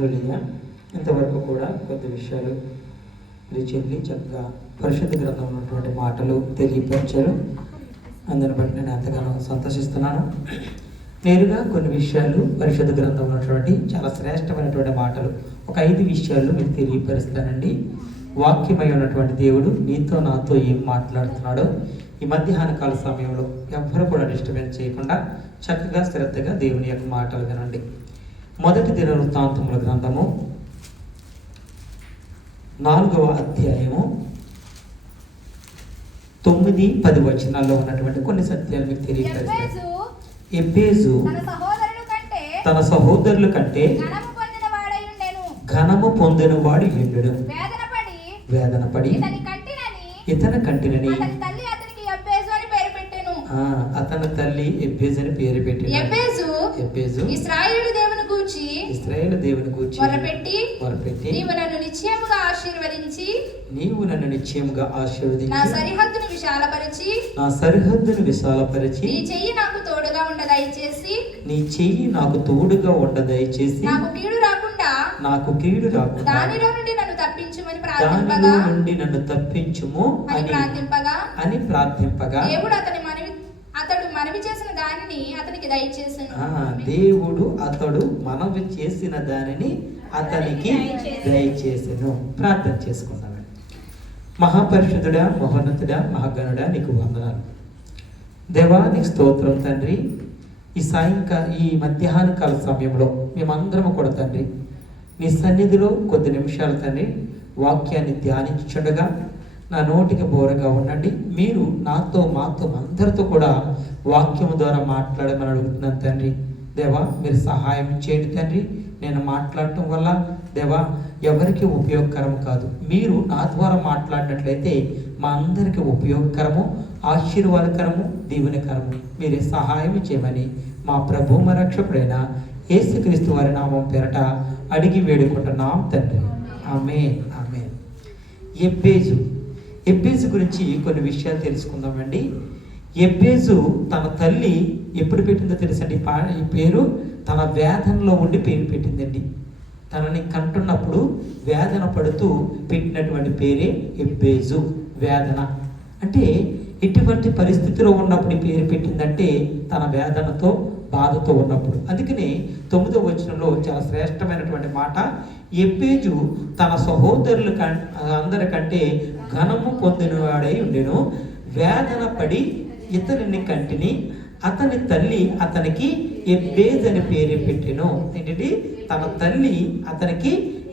హల్లెలూయా. ఇంతవరకు కూడా కొద్ది విషయాలు చెల్లి చక్కగా పరిశుద్ధ గ్రంథం ఉన్నటువంటి మాటలు తెలియపరిచారు. అందుని బట్టి నేను ఎంతగానో సంతోషిస్తున్నాను. నేరుగా కొన్ని విషయాలు పరిశుద్ధ గ్రంథం ఉన్నటువంటి చాలా శ్రేష్టమైనటువంటి మాటలు ఒక 5 విషయాలు మీకు తెలియపరుస్తానండి. వాక్యమై ఉన్నటువంటి దేవుడు నీతో నాతో ఏం మాట్లాడుతున్నాడో ఈ మధ్యాహ్న కాల సమయంలో ఎవ్వరు కూడా డిస్టర్బెన్స్ చేయకుండా చక్కగా శ్రద్ధగా దేవుని యొక్క మాటలు వినండి. మొదటి దినవృత్తాంతముల గ్రంథము 4వ అధ్యాయము 9-10 వచనాల్లో ఉన్నటువంటి కొన్ని సత్యాలు మీకు తెలియజేస్తాను. ఎబ్బేజు తన సహోదరుల కంటే ఘనము పొందిన వాడు ఎండెను. వేదనపడి ఇతని కంటినని అతని తల్లి ఎబ్బేజు అని పేరు పెట్టింది. ఎబ్బేజు ఇశ్రాయేలు దేవుని గూర్చి వరపెట్టి నీవు నన్ను నిశ్చయముగా ఆశీర్వదించి నా సరిహద్దును విశాలపరిచి నీ చెయ్యి నాకు తోడుగా ఉండ దయచేసి నాకు కీడు రాకుండా దానిలో నుండి నన్ను తప్పించుము అని ప్రార్థింపగా అతడు మనవి చేసిన దానిని అతనికి దయచేసెను. దేవుడు అతడు మనవి చేసిన దానిని అతనికి దయచేసెను. ప్రార్థన చేసుకున్నాను. మహాపరిషుద్ధుడా, మహోన్నతుడా, మహాగణుడా, నీకు వందనాలు. దేవా నీకు స్తోత్రం తండ్రి. ఈ మధ్యాహ్న కాల సమయంలో మేమందరము కూడా తండ్రి నీ సన్నిధిలో కొద్ది నిమిషాలు తండ్రి వాక్యాన్ని ధ్యానించుండగా నా నోటికి బోరగా ఉండండి. మీరు మాతో అందరితో కూడా వాక్యము ద్వారా మాట్లాడమని అడుగుతున్నాను తండ్రి. దేవా మీరు సహాయం చేయండి తండ్రి. నేను మాట్లాడటం వల్ల దేవా ఎవరికి ఉపయోగకరం కాదు. మీరు నా ద్వారా మాట్లాడినట్లయితే మా అందరికీ ఉపయోగకరము, ఆశీర్వాదకరము, దీవెనకరము. మీరే సహాయం చేయమని మా ప్రభు రక్షకుడైన యేసుక్రీస్తు వారి నామం పేరట అడిగి వేడుకుంటున్నాం తండ్రి. ఆమేన్, ఆమేన్. ఎబ్బేజు గురించి కొన్ని విషయాలు తెలుసుకుందామండి. ఎబ్బేజు తన తల్లి ఎప్పుడు పెట్టిందో తెలుసండి. ఈ పేరు తన వేదనలో ఉండి పేరు పెట్టిందండి. తనని కంటున్నప్పుడు వేదన పడుతూ పెట్టినటువంటి పేరే ఎబ్బేజు. వేదన అంటే ఎటువంటి పరిస్థితిలో ఉన్నప్పుడు పేరు పెట్టిందంటే తన వేదనతో బాధతో ఉన్నప్పుడు. అందుకని 9వ వచనంలో చాలా శ్రేష్టమైనటువంటి మాట, ఎబ్బేజు తన సహోదరుల అందరికంటే ఘనము పొందినవాడై ఉండెను. వేదన పడి ఇతనిని కంటిని అతని తల్లి అతనికి ఎబ్బేజ్ అని పేరు పెట్టెను. ఏంటంటే తన తల్లి అతనికి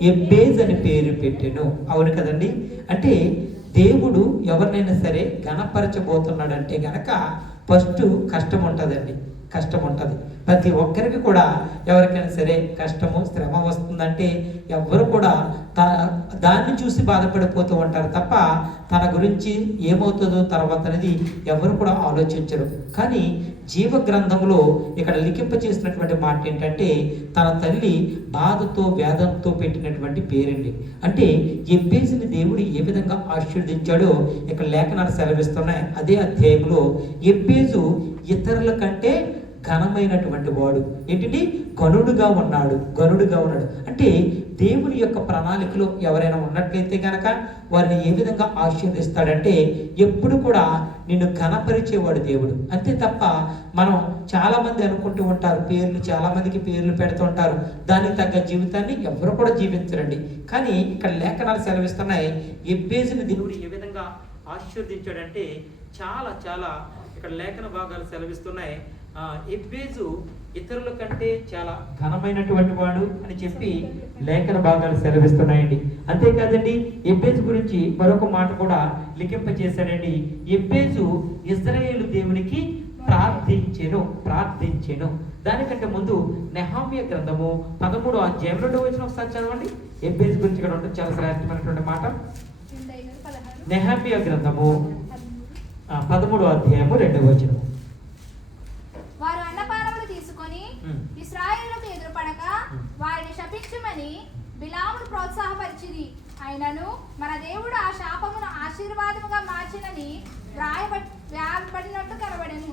ఎబ్బేజ్ అని పేరు పెట్టెను. అవును కదండి. అంటే దేవుడు ఎవరినైనా సరే ఘనపరచబోతున్నాడంటే గనక ఫస్ట్ కష్టం ఉంటుందండి. కష్టం ఉంటుంది. ప్రతి ఒక్కరికి కూడా ఎవరికైనా సరే కష్టము, శ్రమ వస్తుందంటే ఎవ్వరు కూడా దాన్ని చూసి బాధపడిపోతూ ఉంటారు తప్ప తన గురించి ఏమవుతుందో తర్వాత అనేది ఎవరు కూడా ఆలోచించరు. కానీ జీవ గ్రంథంలో ఇక్కడ లిఖింప చేసినటువంటి మాట ఏంటంటే తన తల్లి బాధతో వేదంతో పెట్టినటువంటి పేరండి. అంటే ఎబ్బేజుని దేవుడు ఏ విధంగా ఆశీర్వదించాడో ఇక్కడ లేఖనాలు సెలవిస్తున్నాయి. అదే అధ్యాయంలో ఎబ్బేజు ఇతరుల కంటే ఘనమైనటువంటి వాడు, ఏంటి గనుడుగా ఉన్నాడు. అంటే దేవుని యొక్క ప్రణాళికలో ఎవరైనా ఉన్నట్లయితే కనుక వారిని ఏ విధంగా ఆశీర్వదిస్తాడంటే ఎప్పుడు కూడా నిన్ను ఘనపరిచేవాడు దేవుడు. అంతే తప్ప మనం చాలా మంది అనుకుంటూ ఉంటారు, చాలా మందికి పేర్లు పెడుతూ ఉంటారు, దానికి తగ్గ జీవితాన్ని ఎవరు కూడా జీవించరండి. కానీ ఇక్కడ లేఖనాలు సెలవిస్తున్నాయి ఎబ్బేజుని దేవుడు ఏ విధంగా ఆశీర్వదించాడంటే చాలా చాలా ఇక్కడ లేఖన భాగాలు సెలవిస్తున్నాయి. ఎబ్బేజు ఇతరుల కంటే చాలా ఘనమైనటువంటి వాడు అని చెప్పి లేఖన భాగాలు సెలవిస్తున్నాయండి. అంతేకాదండి ఎబ్బేజు గురించి మరొక మాట కూడా లిఖింప చేశాడండి. ఎబ్బేజు ఇశ్రాయేలు దేవునికి ప్రార్థించెను. దానికంటే ముందు నెహమ్యా గ్రంథము 13వ అధ్యాయం 2వ వచనం ఒకసారి చదవండి. ఎబ్బేజు గురించి ఇక్కడ ఉంటుంది చాలా శ్రేష్టమైనటువంటి మాట. నెహమ్యా గ్రంథము 13వ అధ్యాయము 2వ వచనం. వారు అన్నపానములు తీసుకొని ఇశ్రాయేలుకు ఎదురుపడక వారిని శపించుమని బిలామును ప్రోత్సాహపరిచిరి. అయినను మన దేవుడు ఆ శాపమును ఆశీర్వాదముగా మార్చినని వ్రాయబడినట్టు కనబడెను.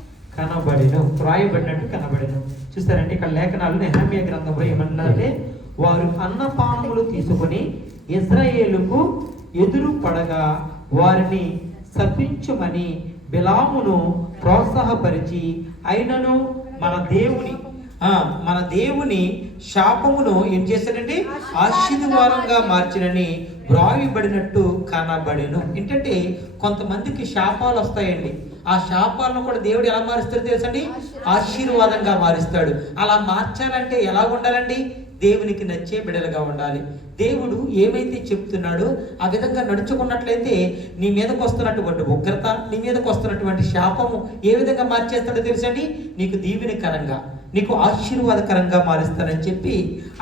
చూస్తారంటే ఇక్కడ లేఖనాలు నెహమ్యా గ్రంథంలో ఏమన్నారంటే వారు అన్నపానములు తీసుకుని ఇజ్రాయేలుకు ఎదురు పడగా వారిని శపించుమని బిలామును ప్రోత్సాహపరిచి, అయినను మన దేవుని శాపమును ఏం చేశాడంటే ఆశీర్వాదంగా మార్చినని వ్రాయబడినట్టు కనబడెను. ఏంటంటే కొంతమందికి శాపాలు వస్తాయండి. ఆ శాపాలను కూడా దేవుడు ఎలా మారుస్తాడు తెలుసండి? ఆశీర్వాదంగా మారుస్తాడు. అలా మార్చాలంటే ఎలా ఉండాలండి? దేవునికి నచ్చే బిడ్డలుగా ఉండాలి. దేవుడు ఏమైతే చెప్తున్నాడో ఆ విధంగా నడుచుకున్నట్లయితే నీ మీదకు వస్తున్నటువంటి ఉగ్రత, నీ మీదకు వస్తున్నటువంటి శాపము ఏ విధంగా మార్చేస్తాడో తెలుసండి? నీకు దీవెనకరంగా, నీకు ఆశీర్వాదకరంగా మారుస్తానని చెప్పి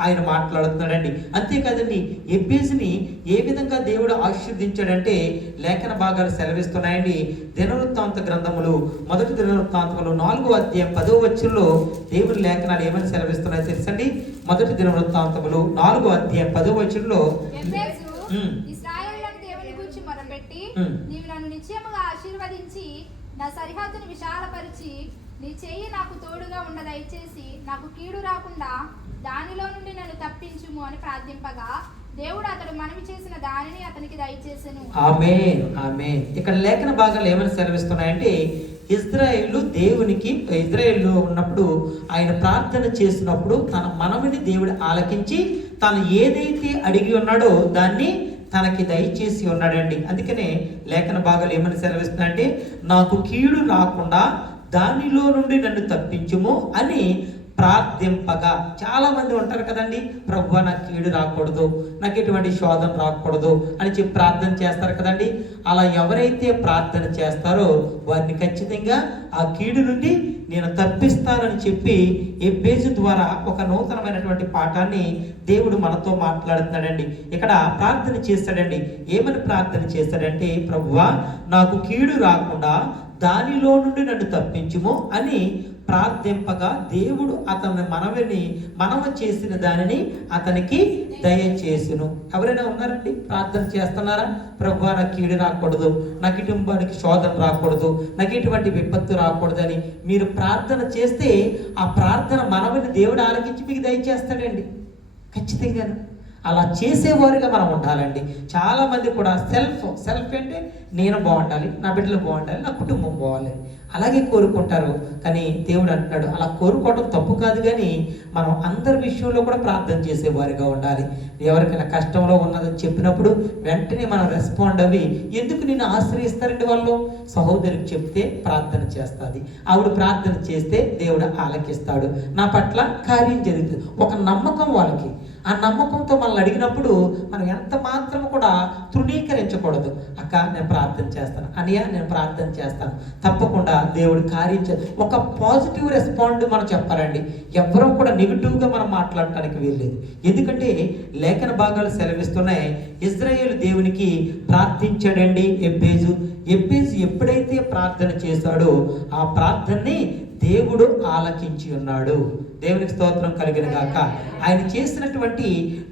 ఆయన మాట్లాడుతున్నాడండి. అంతేకాదండి, ఎబ్బేజుని ఏ విధంగా దేవుడు ఆశీర్వదించాడంటే లేఖన భాగాలు సెలవిస్తున్నాయండి. దినవృత్తాంత గ్రంథములు, మొదటి దినవృత్తాంతములు 4వ అధ్యాయం 10వ వచనంలో దేవుని లేఖనాలు ఏమని సెలవిస్తున్నాయో తెలుసండి? మొదటి దినవృత్తాంతములు 4వ అధ్యాయం 10వ వచనంలో ఇశ్రాయేలు దేవుని గురించి మొరపెట్టి, నీవు నన్ను నిశ్చయముగా ఆశీర్వదించి నా సరిహద్దును విశాలపరిచి నీ చెయ్యి నాకు తోడుగా ఉండ దయచేసి నాకు కీడు రాకుండా దానిలో నుండి నన్ను తప్పించుము అని ప్రార్థింపగా దేవుడు అతడు మనవి చేసిన దానిని అతనికి దయచేసెను. ఆమేన్, ఆమేన్. ఇక్కడ లేఖన భాగాలు ఏమని సెలవిస్తున్నాయంటే ఇజ్రాయేలు ఉన్నప్పుడు ఆయన ప్రార్థన చేసినప్పుడు తన మనవిని దేవుడు ఆలకించి తను ఏదైతే అడిగి ఉన్నాడో దాన్ని తనకి దయచేసి ఉన్నాడండి. అందుకనే లేఖన భాగాలు ఏమని సెలవిస్తున్నాయంటే నాకు కీడు రాకుండా దానిలో నుండి నన్ను తప్పించుము అని ప్రార్థింపగా. చాలా మంది ఉంటారు కదండి, ప్రభువా నాకు కీడు రాకూడదు, నాకు ఎటువంటి శోధన రాకూడదు అని చెప్పి ప్రార్థన చేస్తారు కదండి. అలా ఎవరైతే ప్రార్థన చేస్తారో వారిని ఖచ్చితంగా ఆ కీడు నుండి నేను తప్పిస్తానని చెప్పి ఎబ్బేజు ద్వారా ఒక నూతనమైనటువంటి పాఠాన్ని దేవుడు మనతో మాట్లాడుతున్నాడండి. ఇక్కడ ప్రార్థన చేస్తాడండి. ఏమని ప్రార్థన చేస్తాడంటే, ప్రభువా నాకు కీడు రాకుండా దానిలో నుండి నన్ను తప్పించుము అని ప్రార్థింపగా దేవుడు అతని మనవ చేసిన దానిని అతనికి దయచేసును. ఎవరైనా ఉన్నారండి ప్రార్థన చేస్తున్నారా? ప్రభువా నాకు కీడు రాకూడదు, నా కుటుంబానికి శోధన రాకూడదు, నాకు ఎటువంటి విపత్తు రాకూడదని మీరు ప్రార్థన చేస్తే ఆ ప్రార్థన మనవిని దేవుడు ఆలకించి మీకు దయచేస్తాడండి ఖచ్చితంగా. అలా చేసేవారుగా మనం ఉండాలండి. చాలా మంది కూడా సెల్ఫ్ అంటే నేను బాగుండాలి, నా బిడ్డలు బాగుండాలి, నా కుటుంబం బాగాలి అలాగే కోరుకుంటారు. కానీ దేవుడు అంటున్నాడు అలా కోరుకోవడం తప్పు కాదు, కానీ మనం అందరి విషయంలో కూడా ప్రార్థన చేసేవారిగా ఉండాలి. ఎవరికైనా కష్టంలో ఉన్నదని చెప్పినప్పుడు వెంటనే మనం రెస్పాండ్ అవ్వి, ఎందుకు నేను ఆశ్రయిస్తారండి వాళ్ళు? సహోదరికి చెప్తే ప్రార్థన చేస్తుంది, ఆవిడ ప్రార్థన చేస్తే దేవుడు ఆలకిస్తాడు, నా పట్ల కార్యం జరుగుతుంది. ఒక నమ్మకం వాళ్ళకి. ఆ నమ్మకంతో మనల్ని అడిగినప్పుడు మనం ఎంత మాత్రం కూడా తృణీకరించకూడదు. అక్క నేను ప్రార్థన చేస్తాను, అనియా నేను ప్రార్థన చేస్తాను, తప్పకుండా దేవుడు కార్యం ఒక పాజిటివ్ రెస్పాండ్ మనం చెప్పాలండి. ఎవరూ కూడా నెగిటివ్గా మనం మాట్లాడటానికి వీల్లేదు. ఎందుకంటే లేఖన భాగాలు సెలవిస్తున్నాయి, ఇజ్రాయేలు దేవునికి ప్రార్థించాడండి ఎబ్బేజు ఎప్పుడైతే ప్రార్థన చేశాడో ఆ ప్రార్థనని దేవుడు ఆలకించి ఉన్నాడు. దేవునికి స్తోత్రం కలిగిన గాక. ఆయన చేసినటువంటి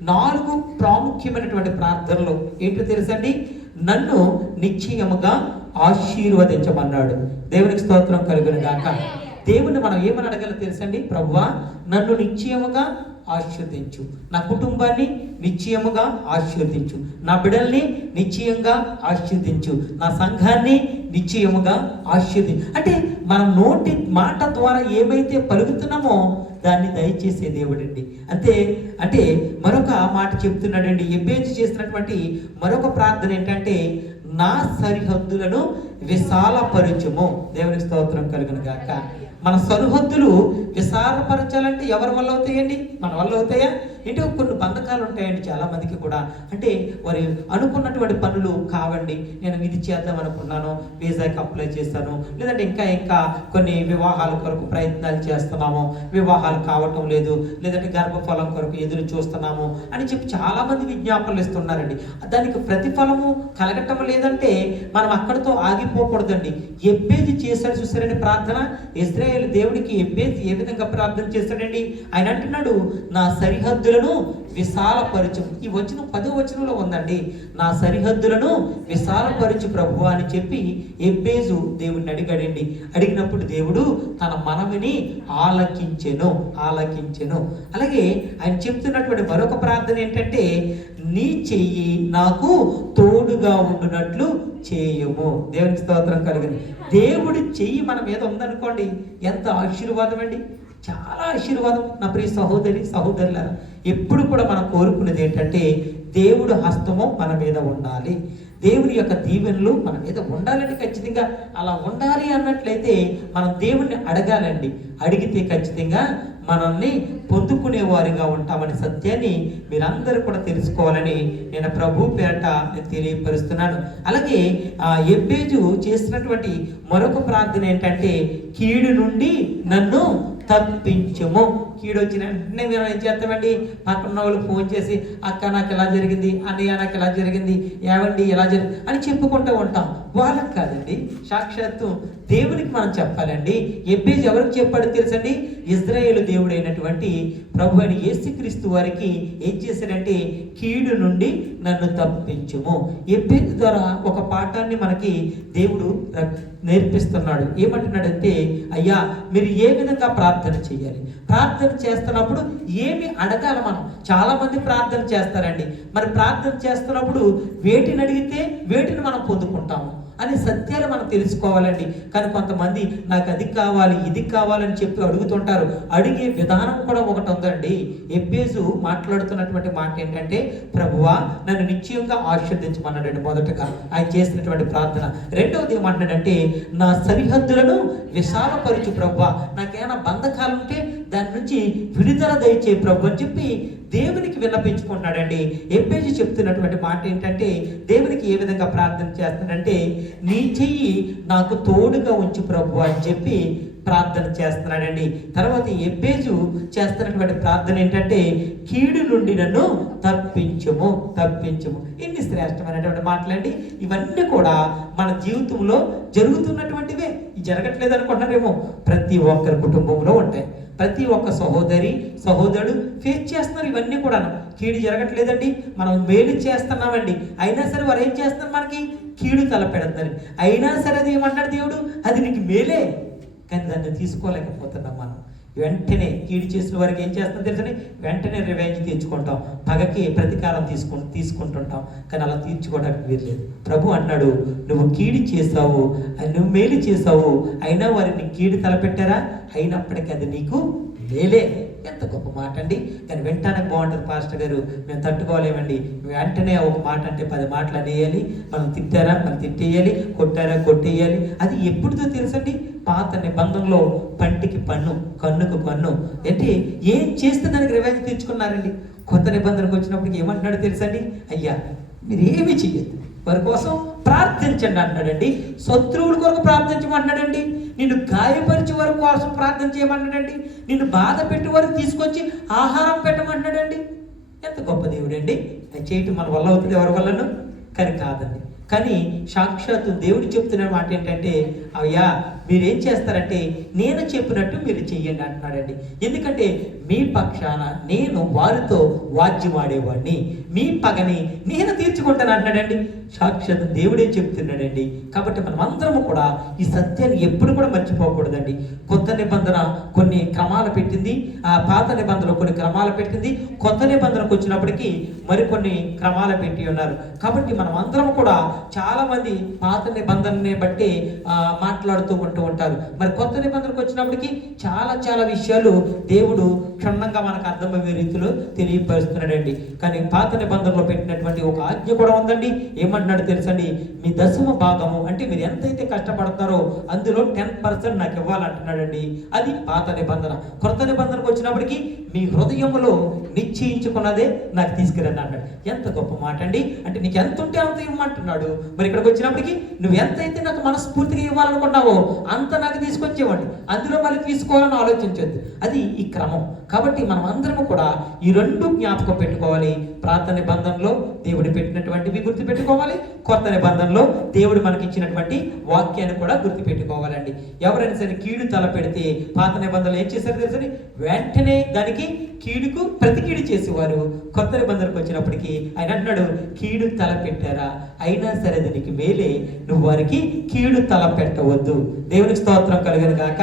4 ప్రాముఖ్యమైనటువంటి ప్రార్థనలు ఏంటో తెలుసండి? నన్ను నిశ్చయముగా ఆశీర్వదించమన్నాడు. దేవునికి స్తోత్రం కలిగిన గాక. దేవుని మనం ఏమని అడగాలో తెలుసండి? ప్రభువా నన్ను నిశ్చయముగా ఆశీర్వదించు, నా కుటుంబాన్ని నిశ్చయముగా ఆశీర్వదించు, నా బిడ్డల్ని నిశ్చయంగా ఆశీర్వదించు, నా సంఘాన్ని నిశ్చయముగా ఆశీర్వదించు. అంటే మన నోటి మాట ద్వారా ఏమైతే పలుకుతున్నామో దాన్ని దయచేసే దేవుడండి. అంటే మరొక మాట చెప్తున్నాడండి. ఎబ్బేజు చేసినటువంటి మరొక ప్రార్థన ఏంటంటే నా సరిహద్దులను విశాలపరచుము. దేవునికి స్తోత్రం కలుగును గాక. మన సరిహద్దులు విశాలపరచాలంటే ఎవరి వల్ల అవుతాయండి? మన వల్ల అవుతాయా? ఏంటో కొన్ని బంధకాలు ఉంటాయండి చాలా మందికి కూడా. అంటే వారి అనుకున్నటువంటి పనులు కావండి. నేను ఇది చేద్దాం అనుకున్నాను, వీసాకి అప్లై చేస్తాను, లేదంటే ఇంకా కొన్ని వివాహాల కొరకు ప్రయత్నాలు చేస్తున్నాము, వివాహాలు కావటం లేదు, లేదంటే గర్భఫలం కొరకు ఎదురు చూస్తున్నాము అని చెప్పి చాలా మంది విజ్ఞాపనలు ఇస్తున్నారండి. దానికి ప్రతిఫలము కలగటం లేదంటే మనం అక్కడితో ఆగిపోకూడదండి. ఎబ్బేజు చేశాడు చూసారండి ప్రార్థన. ఇశ్రాయేలు దేవుడికి ఎబ్బేజు ఏ విధంగా ప్రార్థన చేస్తాడండి? ఆయన అంటున్నాడు నా సరిహద్దులను విశాలపరచు. ఈ వచనం 10వ వచనంలో ఉందండి. నా సరిహద్దులను విశాలపరచు ప్రభువా అని చెప్పి ఎబ్బేజు దేవుడిని అడిగాడండి. అడిగినప్పుడు దేవుడు తన మనవిని ఆలకించెను. అలాగే ఆయన చెప్తున్నటువంటి మరొక ప్రార్థన ఏంటంటే, నీ చెయ్యి నాకు తోడుగా ఉండునట్లు చేయము. దేవునికి స్తోత్రం కలిగింది. దేవుడి చెయ్యి మన మీద ఉందనుకోండి, ఎంత ఆశీర్వాదం అండి, చాలా ఆశీర్వాదం. నా ప్రియ సహోదరులారా, ఎప్పుడు కూడా మనం కోరుకునేది ఏంటంటే దేవుడు హస్తము మన మీద ఉండాలి, దేవుని యొక్క దీవెనలు మన మీద ఉండాలండి. ఖచ్చితంగా అలా ఉండాలి అన్నట్లయితే మనం దేవుణ్ణి అడగాలండి. అడిగితే ఖచ్చితంగా మనల్ని పొందుకునే వారిగా ఉంటామని సత్యాన్ని మీరందరూ కూడా తెలుసుకోవాలని నేను ప్రభు పేరట తెలియపరుస్తున్నాను. అలాగే ఎబ్బేజు చేసినటువంటి మరొక ప్రార్థన ఏంటంటే, కీడు నుండి నన్ను తప్పించుము. కీడు వచ్చిన వెంటనే మేము ఏం చేస్తామండి, పక్కన వాళ్ళకి ఫోన్ చేసి అక్క నాకు ఎలా జరిగింది, అన్నయ్య నాకు ఎలా జరిగింది, ఏవండి ఎలా జరిగింది అని చెప్పుకుంటూ ఉంటాం. వాళ్ళకి కాదండి, సాక్షాత్తు దేవునికి మనం చెప్పాలండి. ఎబ్బేజు ఎవరికి చెప్పాడో తెలుసండి, ఇజ్రాయేలు దేవుడు అయినటువంటి ప్రభు అయిన యేసుక్రీస్తు వారికి ఏం చేశాడంటే, కీడు నుండి నన్ను తప్పించుము. ఎబ్బేజు ద్వారా ఒక పాఠాన్ని మనకి దేవుడు నేర్పిస్తున్నాడు. ఏమంటున్నాడంటే, అయ్యా మీరు ఏ విధంగా ప్రార్థన చేయాలి, ప్రార్థన చేస్తున్నప్పుడు ఏమి అడగాలి. మనం చాలా మంది ప్రార్థన చేస్తారండి. మరి ప్రార్థన చేస్తున్నప్పుడు వేటిని అడిగితే వేటిని మనం పొందుకుంటాము అనే సత్యాలు మనం తెలుసుకోవాలండి. కానీ కొంతమంది నాకు అది కావాలి ఇది కావాలని చెప్పి అడుగుతుంటారు. అడిగే విధానం కూడా ఒకటి ఉందండి. ఎబ్బేజు మాట్లాడుతున్నటువంటి మాట ఏంటంటే, ప్రభువా నన్ను నిశ్చయంగా ఆశీర్వదించమన్నాడండి మొదటగా ఆయన చేసినటువంటి ప్రార్థన. రెండవది ఏమంటున్నాడంటే, నా సరిహద్దులను విశాలపరచు ప్రభువా, నాకేమైనా బంధకాలు ఉంటే దాని నుంచి విడుదల దయచే ప్రభు అని చెప్పి దేవునికి విన్నపించుకుంటున్నాడండి. ఎబ్బేజు చెప్తున్నటువంటి మాట ఏంటంటే, దేవునికి ఏ విధంగా ప్రార్థన చేస్తున్నాడంటే, నీ చెయ్యి నాకు తోడుగా ఉంచు ప్రభు అని చెప్పి ప్రార్థన చేస్తున్నాడండి. తర్వాత ఎబ్బేజు చేస్తున్నటువంటి ప్రార్థన ఏంటంటే, కీడు నుండి నన్ను తప్పించుము. ఎన్ని శ్రేష్టమైనటువంటి మాటలండి. ఇవన్నీ కూడా మన జీవితంలో జరుగుతున్నటువంటివే. జరగట్లేదు అనుకుంటున్నారేమో, ప్రతి ఒక్కరి కుటుంబంలో ఉంటాయి. ప్రతి ఒక్క సహోదరుడు ఫేస్ చేస్తున్నారు ఇవన్నీ కూడా. కీడు జరగట్లేదండి, మనం మేలు చేస్తున్నామండి, అయినా సరే వారు ఏం చేస్తున్నారు, మనకి కీడు తలపెడుతున్నారు. అయినా సరే అది ఏమంటాడు దేవుడు, అది నీకు మేలే, కానీ దాన్ని తీసుకోలేకపోతున్నాం మనం. వెంటనే కీడు చేసిన వారికి ఏం చేస్తాం తెలుసని, వెంటనే రివెంజ్ తీర్చుకుంటాం, పగకి ప్రతీకారం తీసుకుంటుంటాం. కానీ అలా తీర్చుకోవడానికి వీల్లేదు. ప్రభు అన్నాడు, నువ్వు కీడు చేసావు, నువ్వు మేలు చేసావు, అయినా వారిని కీడు తలపెట్టారా, అయినప్పటికీ అది నీకు మేలే. ఎంత గొప్ప మాట అండి. కానీ వింటానికి బాగుంటుంది పాస్టర్ గారు, మేము తట్టుకోలేమండి. వెంటనే ఒక మాట అంటే 10 మాటలు అనేయాలి. మనం తిట్టారా మనం తిట్టేయాలి, కొట్టారా కొట్టేయాలి. అది ఎప్పుడుతో తెలుసండి, పాత నిబంధనలో పంటికి పన్ను కన్నుకు కన్ను అంటే ఏం చేస్తే దానికి రివెంజ్ తీర్చుకున్నారండి. కొత్త నిబంధనకు వచ్చినప్పటికి ఏమంటున్నాడు తెలుసండి, అయ్యా మీరు ఏమీ చెయ్యొద్దు, వారి కోసం ప్రార్థించండి అంటాడండి. శత్రువుల కొరకు ప్రార్థించమంటున్నాడండి. నిన్ను గాయపరిచే వారి కోసం ప్రార్థన చేయమన్నాడండి. నిన్ను బాధ పెట్టి వారికి తీసుకొచ్చి ఆహారం పెట్టమంటున్నాడండి. ఎంత గొప్ప దేవుడు అండి. అది చేయటం మన వల్ల అవుతుంది, ఎవరి వల్లను కానీ కాదండి. కానీ సాక్షాత్తు దేవుడు చెప్తున్న మాట ఏంటంటే, అయ్యా మీరేం చేస్తారంటే నేను చెప్పినట్టు మీరు చెయ్యండి అంటున్నాడండి. ఎందుకంటే మీ పక్షాన నేను వారితో వాద్యం ఆడేవాడిని, మీ పగని నేను తీర్చుకుంటాను అంటున్నాడండి. సాక్షాత్తు దేవుడే చెప్తున్నాడండి. కాబట్టి మనం అందరము కూడా ఈ సత్యాన్ని ఎప్పుడు కూడా మర్చిపోకూడదండి. కొత్త నిబంధన కొన్ని క్రమాలు పెట్టింది, ఆ పాత నిబంధనలో కొన్ని క్రమాలు పెట్టింది, కొత్త నిబంధనకు వచ్చినప్పటికీ మరికొన్ని క్రమాలు పెట్టి ఉన్నారు. కాబట్టి మనం అందరం కూడా చాలా మంది పాత నిబంధనని బట్టి మాట్లాడుతూ ఉంటారు. మరి కొత్త నిబంధనకు వచ్చినప్పటికీ చాలా విషయాలు దేవుడు క్షుణ్ణంగా మనకు అర్థమయ్యే రీతిలో తెలియపరుస్తున్నాడండి. కానీ పాత నిబంధనలో పెట్టినటువంటి ఒక ఆజ్ఞ కూడా ఉందండి. ఏమంటున్నాడు తెలుసండి, మీ దశమ భాగము అంటే మీరు ఎంతైతే కష్టపడతారో అందులో 10% నాకు ఇవ్వాలంటున్నాడండి. అది పాత నిబంధన. కొత్త నిబంధనకు వచ్చినప్పటికీ మీ హృదయంలో నిశ్చయించుకున్నదే నాకు తీసుకురండి అన్నాడు. ఎంత గొప్ప మాట అండి. అంటే నీకు ఎంత ఉంటే అంత ఇవ్వమంటున్నాడు. మరి ఇక్కడికి వచ్చినప్పటికీ నువ్వు ఎంతైతే నాకు మనస్ఫూర్తిగా ఇవ్వాలనుకున్నావో అంత నాకు తీసుకొచ్చేవాడిని, అందులో మళ్ళీ తీసుకోవాలని ఆలోచించొద్దు. అది ఈ క్రమం. కాబట్టి మనం అందరము కూడా ఈ 2 జ్ఞాపకం పెట్టుకోవాలి. పాత నిబంధనలో దేవుడు పెట్టినటువంటివి గుర్తుపెట్టుకోవాలి, కొత్త నిబంధనలో దేవుడు మనకి ఇచ్చినటువంటి వాక్యాన్ని కూడా గుర్తుపెట్టుకోవాలండి. ఎవరైనా సరే కీడు తల పెడితే పాత నిబంధనలు ఏం చేశారు తెలుసని, వెంటనే దానికి కీడుకు ప్రతి కీడు చేసేవారు. కొత్త నిబంధనకు వచ్చినప్పటికీ ఆయన అంటున్నాడు, కీడు తల పెట్టారా, అయినా సరే దీనికి మేలే, నువ్వు వారికి కీడు తల పెట్టవద్దు. దేవునికి స్తోత్రం కలుగును గాక.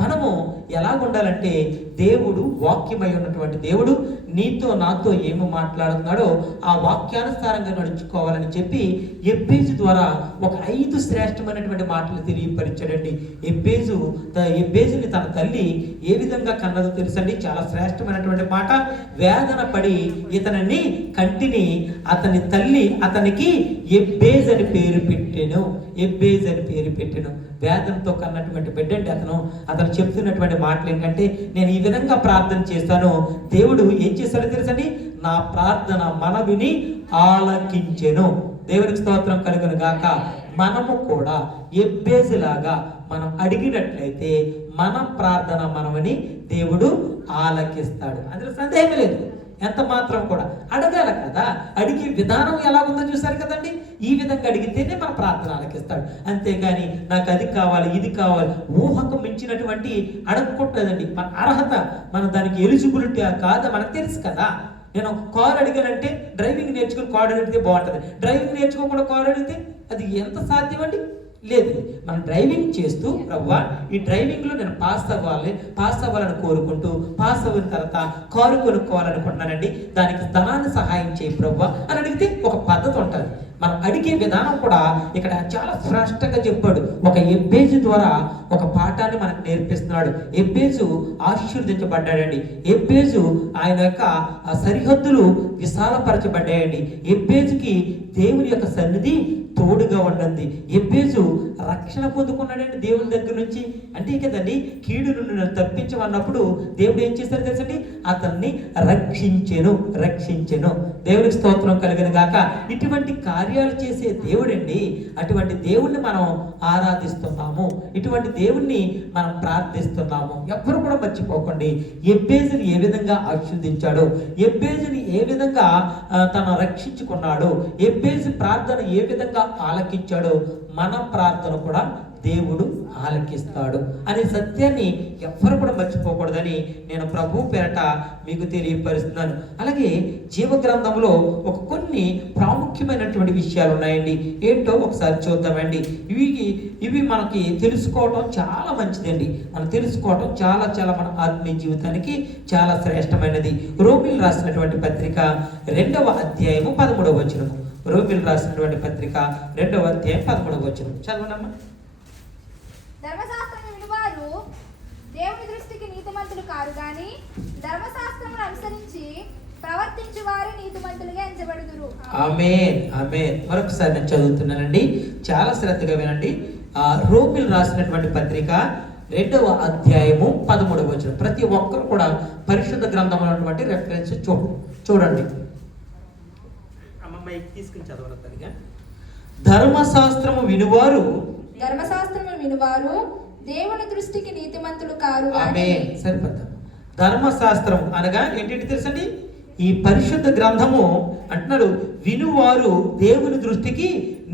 మనము ఎలా ఉండాలంటే, దేవుడు వాక్యమై ఉన్నటువంటి దేవుడు నీతో నాతో ఏమి మాట్లాడుతున్నాడో ఆ వాక్యానుసారంగా నడుచుకోవాలని చెప్పి ఎబ్బేజు ద్వారా ఒక 5 శ్రేష్టమైనటువంటి మాటలు తెలియపరిచాడండి. ఎబ్బేజుని తన తల్లి ఏ విధంగా కన్నదో తెలుసండి. చాలా శ్రేష్టమైనటువంటి మాట. వేదన పడి ఇతనిని కంటిని అతని తల్లి అతనికి ఎబ్బేజ్ అని పేరు పెట్టాను. ఎబ్బేజ్ అని పేరు పెట్టాను. వేదనతో కన్నటువంటి బిడ్డ అండి అతను చెప్తున్నటువంటి మాటలు ఏంటంటే, నేను ఈ విధంగా ప్రార్థన చేస్తాను, దేవుడు ఏం చేశాడో తెలుసండి, నా ప్రార్థన మనవిని ఆలకించెను. దేవునికి స్తోత్రం కలుగును గాక. మనము కూడా ఎబ్బేజు లాగా మనం అడిగినట్లయితే మన ప్రార్థన మనవిని దేవుడు ఆలకిస్తాడు. అందులో సందేహం లేదు. ఎంత మాత్రం కూడా అడగాలి కదా. అడిగే విధానం ఎలా ఉందో చూసారు కదండి. ఈ విధంగా అడిగితేనే మన ప్రార్థన ఆలకిస్తాడు. అంతేగాని నాకు అది కావాలి ఇది కావాలి ఊహకు మించినటువంటి అడగకూడదండి. మన అర్హత, మన దానికి ఎలిజిబిలిటీ కాదు మనకు తెలుసు కదా. నేను కారు అడిగానంటే డ్రైవింగ్ నేర్చుకుని కారు అడిగితే బాగుంటుంది. డ్రైవింగ్ నేర్చుకోకుండా కారు అడిగితే అది ఎంత సాధ్యం అండి? లేదు. మనం డ్రైవింగ్ చేస్తూ ప్రవ్వా ఈ డ్రైవింగ్లో నేను పాస్ అవ్వాలని కోరుకుంటూ పాస్ అయిన తర్వాత కారు కొనుక్కోవాలనుకుంటున్నానండి, దానికి ధనాన్ని సహాయం చేయి ప్రవ్వా అని అడిగితే ఒక పద్ధతి ఉంటుంది. మనం అడిగే విధానం కూడా ఇక్కడ చాలా స్పష్టంగా చెప్పాడు. ఒక ఎబ్బేజు ద్వారా ఒక పాఠాన్ని మనకు నేర్పిస్తున్నాడు. ఎబ్బేజు ఆశీర్వదించబడ్డాడండి. ఎబ్బేజు ఆయన యొక్క సరిహద్దులు విశాలపరచబడ్డాయండి. ఎబ్బేజుకి దేవుని యొక్క సన్నిధి తోడుగా ఉండండి. ఎబ్బేజు రక్షణ పొందుకున్నాడండి దేవుని దగ్గర నుంచి. అంటే కదండి, కీడు నుండి నన్ను తప్పించమన్నప్పుడు దేవుడు ఏం చేశారు తెలుసండి, అతన్ని రక్షించెను. దేవునికి స్తోత్రం కలుగును గాక. ఇటువంటి కార్యాలు చేసే దేవుడండి. అటువంటి దేవుణ్ణి మనం ఆరాధిస్తున్నాము, ఇటువంటి దేవుణ్ణి మనం ప్రార్థిస్తున్నాము. ఎవ్వరు కూడా మర్చిపోకండి, ఎబ్బేజుని ఏ విధంగా ఆశీర్వదించాడో, ఎబ్బేజుని ఏ విధంగా తను రక్షించుకున్నాడో, ఎబ్బేజు ప్రార్థన ఏ విధంగా ఆలకించాడో మన ప్రార్థన కూడా దేవుడు ఆలకిస్తాడు అనే సత్యాన్ని ఎవ్వరు కూడా మర్చిపోకూడదని నేను ప్రభు పేరట మీకు తెలియపరుస్తున్నాను. అలాగే జీవగ్రంథంలో కొన్ని ప్రాముఖ్యమైనటువంటి విషయాలు ఉన్నాయండి. ఏంటో ఒకసారి చూద్దామండి. ఇవి మనకి తెలుసుకోవటం చాలా మంచిదండి. మనం తెలుసుకోవటం చాలా చాలా మన ఆత్మీయ జీవితానికి చాలా శ్రేష్టమైనది. రోమిల్ రాసినటువంటి పత్రిక 2వ అధ్యాయము 13వ వచనము. రోమిల్ రాసినటువంటి పత్రిక 2వ అధ్యాయం 13వ వచనం చదవనమ్మా. ధర్మశాస్త్రం వినువారు దేవుని దృష్టికి నీతిమంతులు కారు గాని ధర్మశాస్త్రమును అనుసరించి ప్రవర్తించు వారు నీతిమంతులుగా ఎంచబడుదురు. ఆమేన్ ఆమేన్. మరొకసారి నేను చదువుతున్నానండి, చాలా శ్రద్ధగా వినండి. రోమిల్ రాసినటువంటి పత్రిక 2వ అధ్యాయము 13వ వచనం. ప్రతి ఒక్కరు కూడా పరిశుద్ధ గ్రంథం అన్నటువంటి రెఫరెన్స్ చూడండి. తీసుకుని చదవగలుగుతారుగా. ధర్మశాస్త్రము వినువారు దేవుని దృష్టికి నీతిమంతులు కారు. సరిపోతాం. ధర్మశాస్త్రం అనగా ఏంటంటే తెలుసండి, ఈ పరిశుద్ధ గ్రంథము అంటున్నాడు, వినువారు దేవుని దృష్టికి